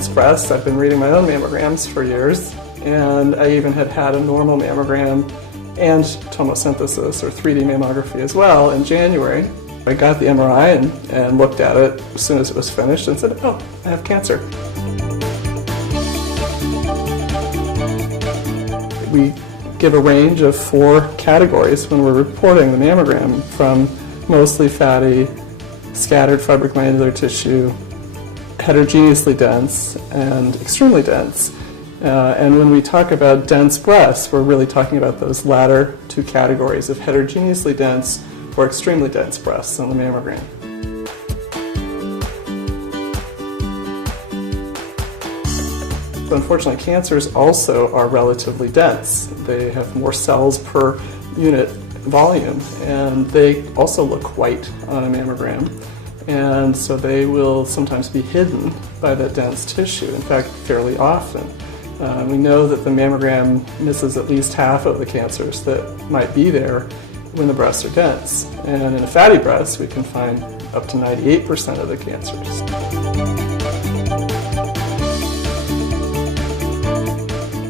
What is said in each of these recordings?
dense breasts. I've been reading my own mammograms for years, and I even had a normal mammogram and tomosynthesis or 3D mammography as well in January. I got the MRI and looked at it as soon as it was finished and said, oh, I have cancer. We give a range of 4 categories when we're reporting the mammogram, from mostly fatty, scattered fibroglandular tissue, heterogeneously dense, and extremely dense. And when we talk about dense breasts, we're really talking about those latter 2 categories of heterogeneously dense or extremely dense breasts on the mammogram. But unfortunately, cancers also are relatively dense. They have more cells per unit volume, and they also look white on a mammogram. And so they will sometimes be hidden by that dense tissue, in fact, fairly often. We know that the mammogram misses at least half of the cancers that might be there when the breasts are dense. And in a fatty breast, we can find up to 98% of the cancers.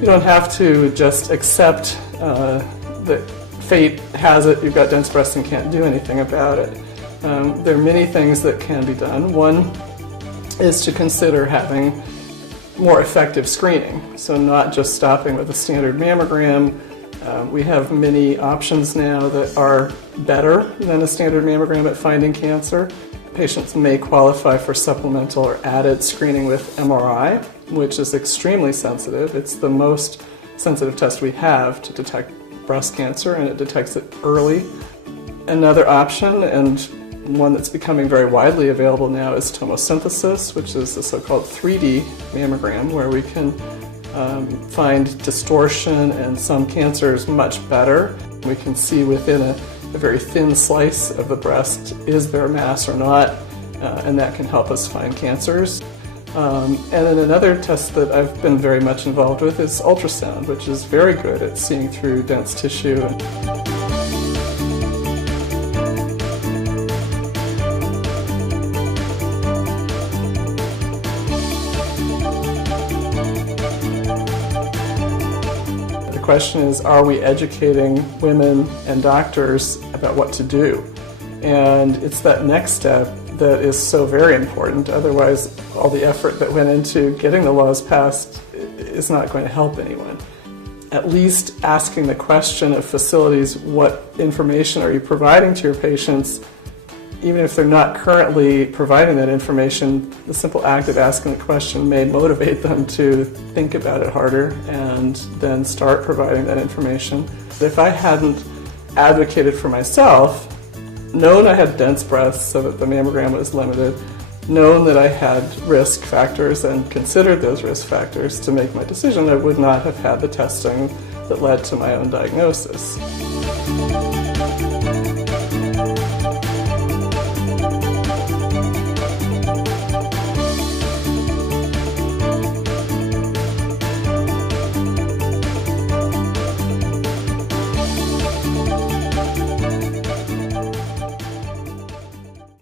You don't have to just accept that fate has it, you've got dense breasts and can't do anything about it. There are many things that can be done. One is to consider having more effective screening, so not just stopping with a standard mammogram. We have many options now that are better than a standard mammogram at finding cancer. Patients may qualify for supplemental or added screening with MRI, which is extremely sensitive. It's the most sensitive test we have to detect breast cancer, and it detects it early. Another option, and one that's becoming very widely available now, is tomosynthesis, which is the so-called 3D mammogram, where we can find distortion and some cancers much better. We can see within a very thin slice of the breast, is there a mass or not, and that can help us find cancers. And then another test that I've been very much involved with is ultrasound, which is very good at seeing through dense tissue. The question is, are we educating women and doctors about what to do? And it's that next step that is so very important. Otherwise, all the effort that went into getting the laws passed is not going to help anyone. At least asking the question of facilities, what information are you providing to your patients? Even if they're not currently providing that information, the simple act of asking the question may motivate them to think about it harder and then start providing that information. If I hadn't advocated for myself, known I had dense breasts so that the mammogram was limited, known that I had risk factors and considered those risk factors to make my decision, I would not have had the testing that led to my own diagnosis.